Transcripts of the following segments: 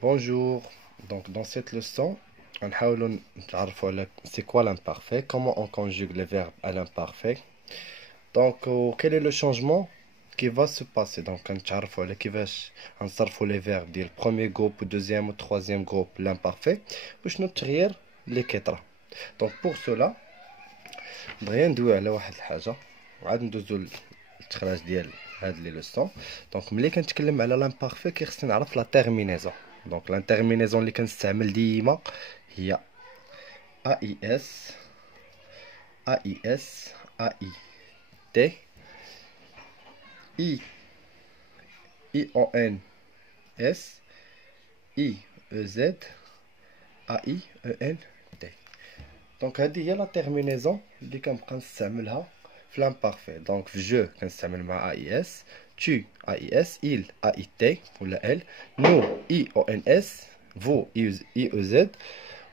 Bonjour, donc dans cette leçon, on va voir c'est quoi l'imparfait, comment on conjugue les verbes à l'imparfait. Donc, quel est le changement qui va se passer? Donc, on va كيفاش نصرفوا les verbes ديال premier groupe, deuxième ou troisième groupe l'imparfait, باش نتغير les كترة. Donc, pour cela, نبغي ندوي على واحد الحاجة وعاد ندوزو للتخراج ديال هاد لي leçons. Donc, ملي كنتكلم على l'imparfait كيخصني نعرف la terminaison. Donc l'interminaison اللي كنستعمل ديما هي AIS AIS AIT I IONS IEZ AIENT. دونك هذه هي لا تيرمينيزون اللي كنبقى نستعملها في l'imparfait. دونك في جو كنستعمل مع AIS, tu AIS, il AIT ولا elle, nous IONS, vous IEZ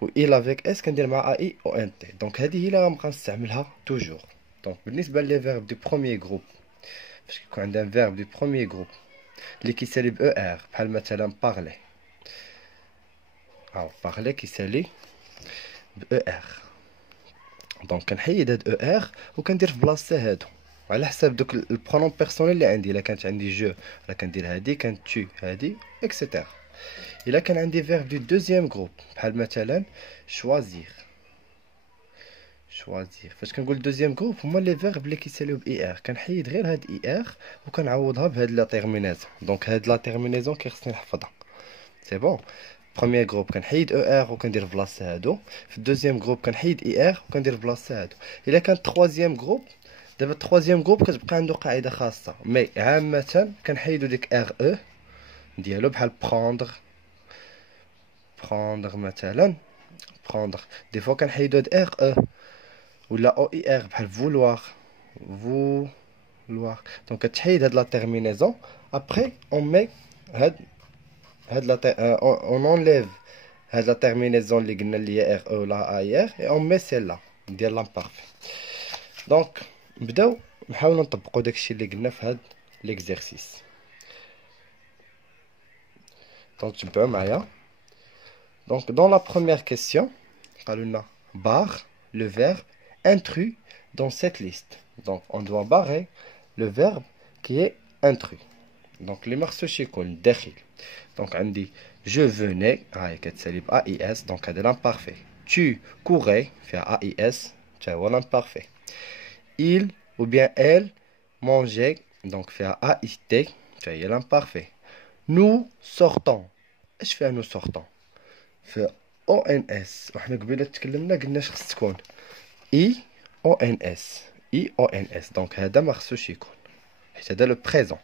و il avec S كندير مع AIONT. دونك هذه هي اللي غنبقى نستعملها توجور. دونك بالنسبه لي فيرب دو بروميير جروب فاش كيكون عندنا فيرب دو بروميير جروب اللي كيسالي ب ER بحال مثلا parler. parler كيسالي ب ER. دونك كنحيد هاد ER وكندير في بلاصتها هادو على حساب دوك البرونون بيرسونيل اللي عندي. الا كانت عندي جو راه كندير هادي، كانت تو هادي اكسيتيرا. الا كان عندي فيرب دو دوزيام جروب بحال مثلا شوازير. فاش كنقول دوزيام جروب هما لي فيرب اللي كيساليو ب اي ار، كنحيد غير هاد اي ار وكنعوضها بهاد لا تيرمينيزون. دونك هاد لا تيرمينيزون كيخصني نحفظها. سي بون. بروميير جروب كنحيد او ار وكندير في بلاصه هادو، في الدوزيام جروب كنحيد اي ار وكندير في بلاصه هادو. الا كان تروازيام جروب، دابا التروازيام جروب كتبقى عنده قاعده خاصه، مي عامه كنحيدو ديك ار او ديالو بحال بروندر مثلا بروندر. دي فوا كنحيدو هاد ار او ولا او اي ار بحال فولوار. دونك كتحيد هاد لا تيرمينيزون. ابري اون مي هاد اون اونليف هاد لا تيرمينيزون اللي قلنا اللي هي ار او ولا اي ار اي اون مي سيلا ديال لامبارفي. دونك نبداو نحاولوا نطبقوا داكشي اللي قلنا في هاد ليكزيرسيس. دونك تبعوا معايا. Donc, dans la première question, barre le verbe intrus dans cette liste. Donc, on doit barrer le verbe qui est intrus. Donc, les marques chicon, dakhil. Donc, on dit je venais, AIS, donc c'est l'imparfait. Tu courais, fait AIS, c'est l'imparfait. Il ou bien elle mangeait, donc fait AIT, c'est l'imparfait. Nous sortons. اش فيها nous sortons؟ في او ان اس، وحنا قبيله تكلمنا قلنا اش خص تكون اي او ان اس. دونك هذا ما خصوش يكون حيت هذا لو بريزون.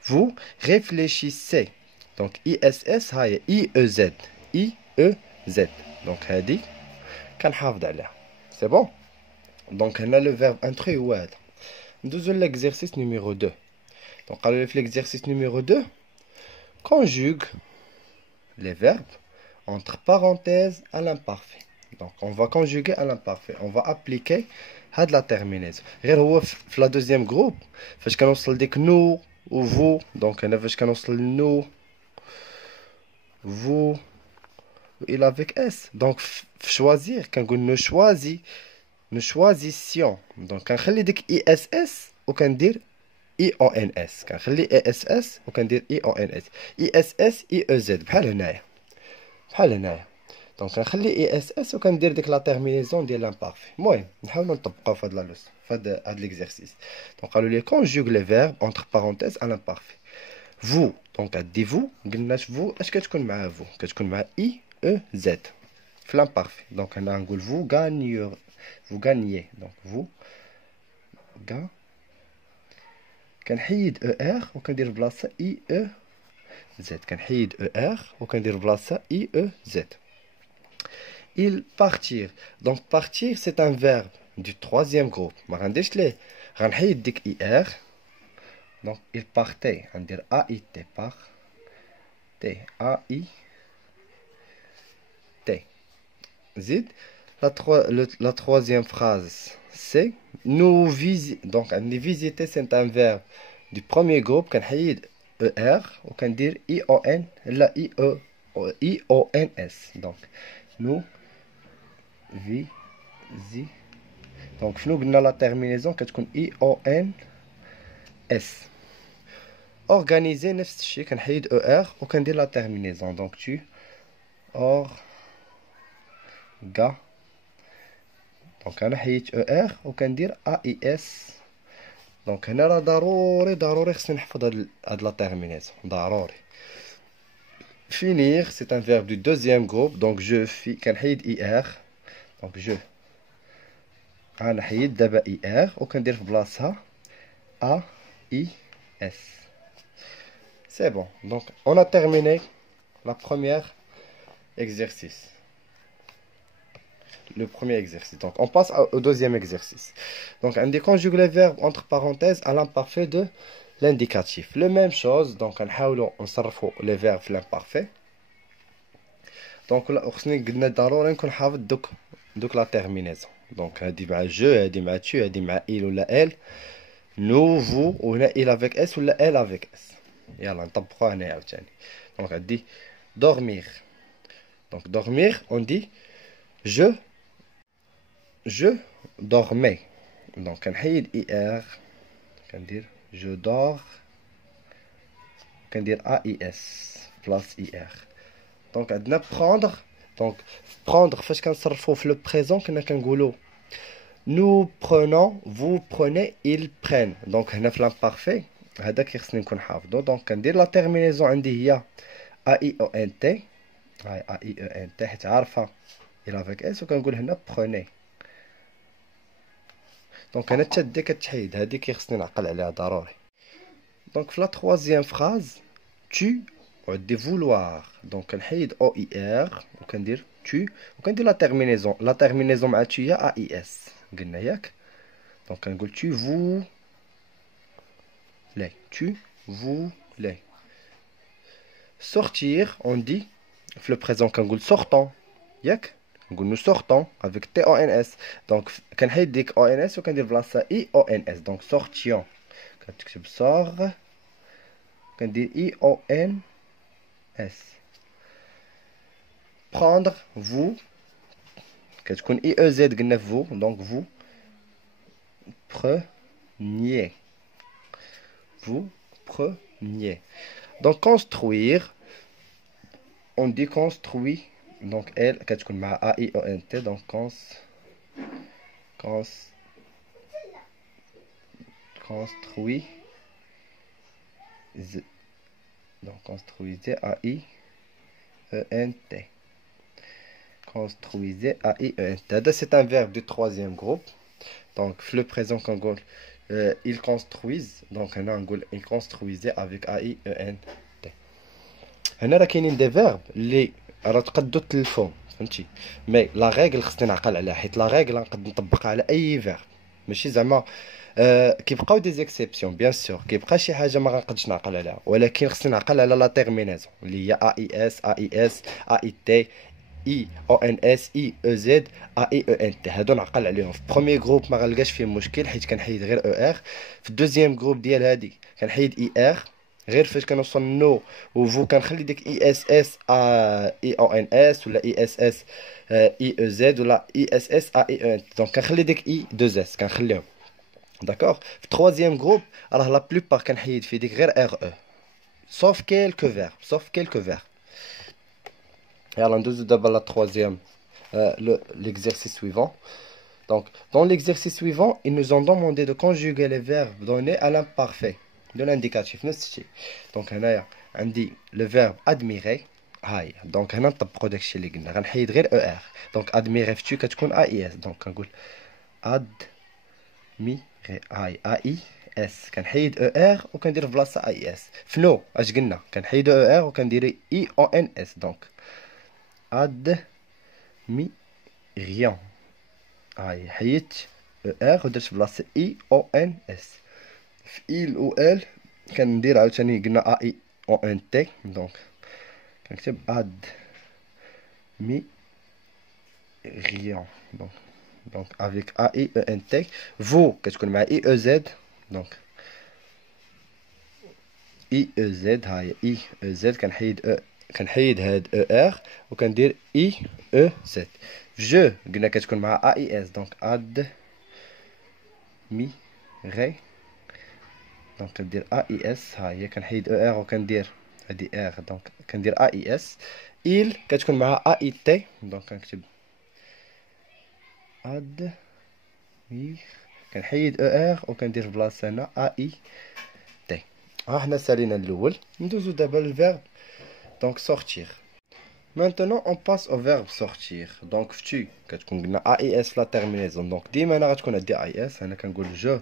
فو ريفليشيسي، دونك اي اس اس هاي اي او زد. دونك هادي كنحافظ عليها. سي بون. دونك هنا لو فيرب انتري هو هذا. ندوزو ليكزيرسيس نيميرو 2. دونك قالوا لي في ليكزيرسيس نيميرو 2 conjugue les verbes entre parenthèses à l'imparfait. Donc on va conjuguer à l'imparfait, on va appliquer هاد la terminaison. غير هو في la deuxième groupe فاش كنوصل ديك nous ou vous. donc انا فاش كنوصل nous vous il avec s. donc في choisir كنقول nous choisissions. donc كنخلي ديك iss وكندير IONS. كنخلي ISS وكندير IONS. ISS IEZ بحال هنايا دونك كنخلي ISS وكندير ديك لا تيرمينيزون ديال لامبارفي. المهم نحاولوا نطبقوا في هاد لا لوس في هاد ليكزيرسيس. دونك قالوا لي conjugue les verbes entre parenthèses à l'imparfait. vous دونك عندي vous قلنا vous اش كتكون مع vous؟ كتكون مع IEZ في لامبارفي. دونك هنا نقول vous gagnez. دونك vous كنحيد او ار وكندير بلاصه اي او زد. كنحيد او ار وكندير بلاصه اي او زد. il partir. donc partir c'est un verbe du troisième groupe. ما غنديرش ليه، غنحيد ديك اي ار. donc il partait غندير ا اي تي بار تي ا اي تي. زيد la troisième phrase c'est nous visitons. donc عندي visiter c'est un verbe du premier groupe. كنحيد ER وكندير ION لا IE I-O-N-S. Donc, nous, donc, nous avons la terminaison qui est I-O-N-S. Organiser, نفس الشيء كنحيد ER وكندير la terminaison. Donc, tu orga. Donc, أنا حيدت ER وكندير AIS. Donc, هنا راه ضروري خصني نحفظ هاد la terminaison. ضروري. Finir, c'est un verbe du deuxième groupe. Donc, كنحيد IR. Donc, je. غنحيد دابا IR وكندير في بلاصتها AIS. C'est bon. Donc, on a terminé la première exercice. Le premier exercice. Donc, on passe au deuxième exercice. Donc, on conjugue les verbes entre parenthèses à l'imparfait de l'indicatif. La même chose. Donc, on s'arrête les verbes l'imparfait. Donc, là, on la terminaison. Donc, on dit je, on dit tu, on dit il ou la elle. Nous, vous, ou il avec S ou la elle avec S. يلا نطبقوها هنا عاوتاني. دونك غادي dormir. Donc dormir on dit je dormais. Donc كنحيد IR كندير je dors كندير AIS place IR. Donc عندنا prendre. Donc prendre فاش كنصرفو في le présent كنا كنقولو nous prenons, vous prenez, ils prennent. Donc هنا في l'imparfait هذا كيخصني نكون حافظو. دونك كندير لا تيرمينيزون عندي هي AIONT. هاي AIONT حيت عارفه إلا افيك اس وكنقول هنا بخوني. دونك هنا حتى دي كتحيد هادي كيخصني نعقل عليها ضروري. دونك في لا تخوازيام فراز tu وعندي vouloir. دونك كنحيد OIR وكندير tu وكندير لا تيرمينيزون مع tu هي AIS قلنا ياك. دونك كنقول tu vous tu voulais. Sortir, on dit, le présent, quand on sortons, yak, nous sortons avec T-O-N-S. Donc, quand on dit O-N-S, on dit place I-O-N-S. Donc, sortions. Quand tu sors, on dit I-O-N-S. Prendre, vous, quand tu I-E-Z, vous, donc vous, preniez. Vous preniez. Donc construire, on dit construit. Donc elle, quand tu connais A-I-O-N-T, donc construit. Donc construisez A-I-E-N-T. Construisez A-I-E-N-T. C'est un verbe du troisième groupe. Donc le présent qu'on dit. Ils construisent. Donc ils construisaient avec A-I-E-N-T. هنا راه كاينين دي فيرب اللي راه تقدو تلفهم فهمتي. مي لا ريغل خصني نعقل عليها حيت لا ريغل نقدر نطبقها على اي فيرب ماشي زعما كيبقاو دي زيكسيبسيون بيان سور كيبقى شي حاجه ما غنقدش نعقل عليها ولكن خصني نعقل على لا تيرمينيزون اللي هي A-I-S A-I-S A-I-T I-O-N-S I-E-Z A-I-E-N-T. هادو نعقل عليهم في بروميير جروب ما غنلقاش فيه مشكل حيت كنحيد غير ER. في الدوزيام جروب ديال هادي كنحيد ER غير فاش كنوصل نو وفو كنخلي ديك ISS I-O-N-S ولا ISS I-E-Z ولا ISS A-I-E-N. دونك كنخلي ديك I-2S كنخليهم داكوغ. في التروازيام جروب راه لا بلوبار كنحيد فيه ديك غير RE sauf quelques verbes. Alors, on d'abord la troisième, l'exercice suivant. Donc, dans l'exercice suivant, ils nous ont demandé de conjuguer les verbes donnés à l'imparfait de l'indicatif. Donc, on dit le verbe admirer. Donc, on a نطبقوا داكشي اللي قلنا غنحيد غير ER. Donc, admirer فتو كتكون AIS. Donc, كنقول admirer AIS. كنحيد ER وكندير في بلاصه AIS. فنو اش قلنا كنحيد ER وكندير IONS. Donc admirions. حيدت ER ودرت بلاصة IONS. في il و elle كندير عاوتاني قلنا AIONT. دونك كنكتب admirions. Donc avec AIENT. Vous كتكون مع IEZ. Donc IEZ هاي IEZ كنحيد كنحيد هاد او ار وكندير اي او زد. جو قلنا كتكون مع ا اي اس دونك اد مي غي دونك كندير ا اي اس، ها هي كنحيد او ار وكندير هادي ار دونك كندير ا اي اس. إل كتكون مع ا اي تي دونك كنكتب اد مي كنحيد او ار وكندير في بلاصه هنا ا اي تي. ها حنا سالينا الاول، ندوزو دابا للفيرب دونك sortir. Maintenant on passe au verbe sortir. Donc tu كتكون قلنا ا اي اس في لا تيرمينيزون دونك ديما هنا غتكون عندي ا اي اس. انا كنقول جو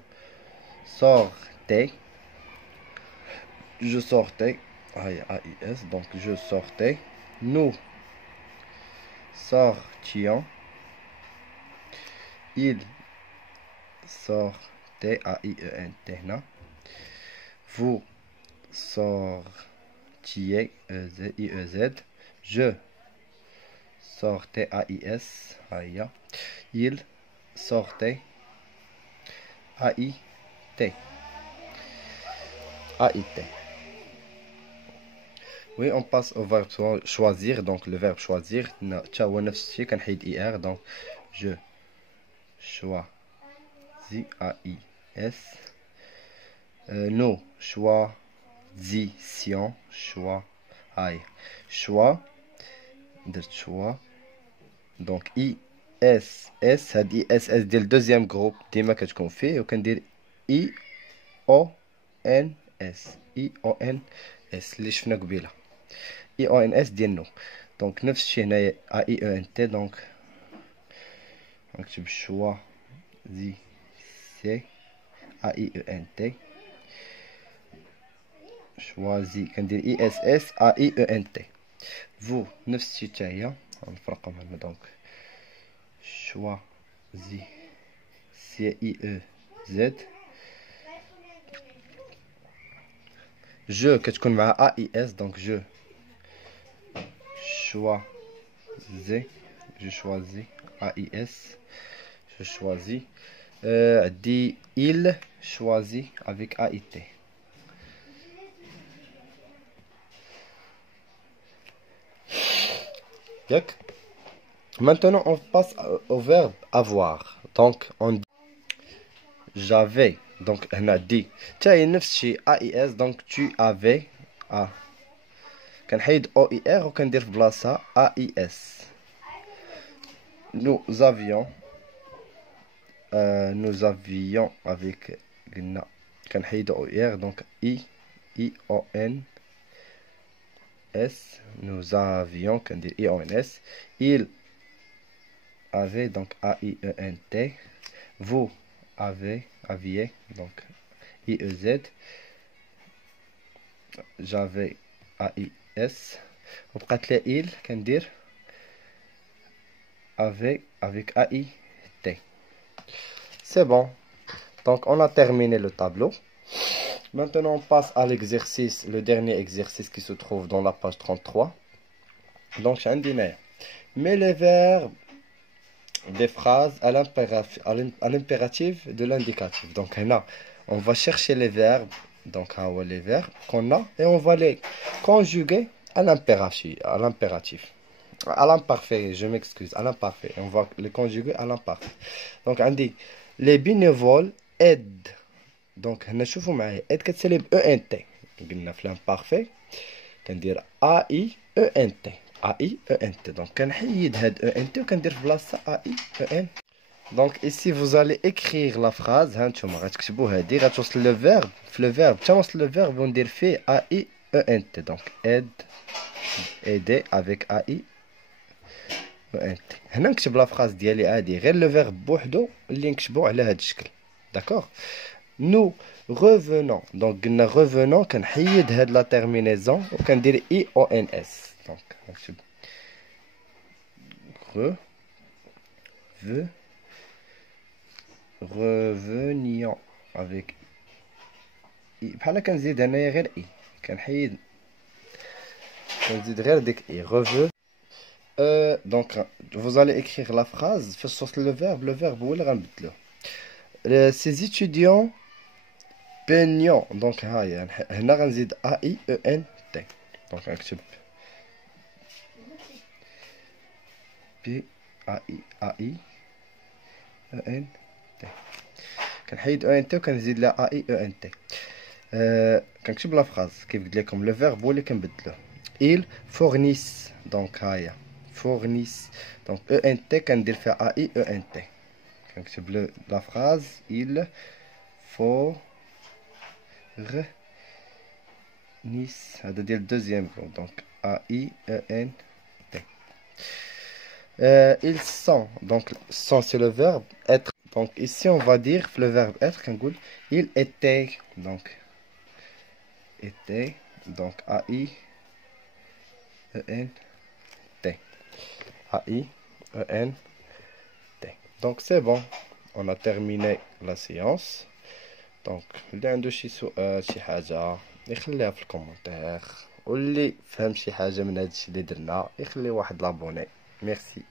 sortais je sortais هاي ا اي اس دونك je sortais nous sortions il sortait a i e n t هنا vous sortiez e z i e z je sortais a i s هيا il sortait a i t a i t. Oui, on passe au verbe choisir. Donc le verbe choisir تا هو نفس الشيء كنحيد اي ار دونك je choisis a i s. nous choisissions هاي choix درت choix دونك اي اس اس. هاد اي اس اس ديال الدوزيام جروب ديما كتكون فيه وكندير اي او ان اس اي او ان اس اللي شفنا قبيله اي او ان اس ديال نو. دونك نفس الشيء هنايا ا اي او ان تي دونك نكتب شوا زي سي ا اي او ان تي شوازي كندير اي اس اس ا اي او ان تي. فو نفس الشيء حتى هي غنفرقهم هنا دونك شوازي سي اي او زد. جو كتكون مع ا اي اس دونك جو choisis je choisis a i s je choisis. عندي il choisit avec a i t. ياك. Maintenant on passe au verbe avoir. Donc on dit j'avais donc هنا دي حتى هي نفس الشيء a i s donc tu avais a كنحيد او اي ار وكندير في بلاصه ا اي اس. nous avions avec قلنا كنحيد او اي ار دونك اي او ان اس. nous avions كندير اي او ان اس. il avait donc a i e n t. vous aviez donc i e z. j'avais a i اس وبقات لي il كندير avec a i t. C'est bon. Donc on a terminé le tableau. Maintenant on passe à l'exercice, le dernier exercice qui se trouve dans la page 33. Donc عندنا mets les verbes des phrases à l'impératif de l'indicatif. Donc هنا on va chercher les verbes. Donc les verbes qu'on a et on va les conjuguer à l'impératif, à l'imparfait, je m'excuse, à l'imparfait. On va les conjuguer à l'imparfait. Donc on dit les bénévoles aident. Donc نشوفوا معايا aide كتسالي ب e n t. قلنا في l'imparfait كندير a i e n t a i e n t. donc كنحيد هاد e n t وكندير في بلاصه a i e n. Donc ici vous allez écrire la phrase. هانتوما غتكتبوا هادي غتوصل لو فيرب في لو فيرب حتى وصل لو فيرب وندير فيه a i e n t. donc aide aider avec a i e n t. هنا نكتب لا phrase ديالي عادي غير لو فيرب بوحدو اللي نكتبو على هاد الشكل. داكوغ. nous revenons donc قلنا revenons كنحيد هاد لا تيرمينيزون وكندير i o n s. donc نكتب revenions avec بحال كنزيد هنايا غير اي كنحيد كنزيد غير ديك اي donc vous allez écrire la phrase فاش توصل le verbe هو اللي غنبدلوه. ces étudiants baignant donc هاي هنا غنزيد a i e n t. donc نكتب بي اي او ان تي. كنحيد او ان تي وكنزيد لها اي او ان تي. كنكتب لا فراز كيف قلت لكم، لو فيرب هو اللي كنبدلوه. il fournissent دونك هاهي fournissent دونك او ان تي كندير فيها اي او ان تي. كنكتب لا فراز il fournissent هذا ديال الدوزيام جروب دونك اي او ان تي. ils sont donc sont c'est le verbe être. Donc ici on va dire le verbe être كنقول il était donc était donc ai e n t ai e n t. Donc c'est bon, on a terminé la séance. donc اللي عنده شي سؤال شي حاجه يخليها في الكومنتير، واللي فهم شي حاجه من هذا الشيء اللي درنا يخلي واحد لابوني. ميرسي.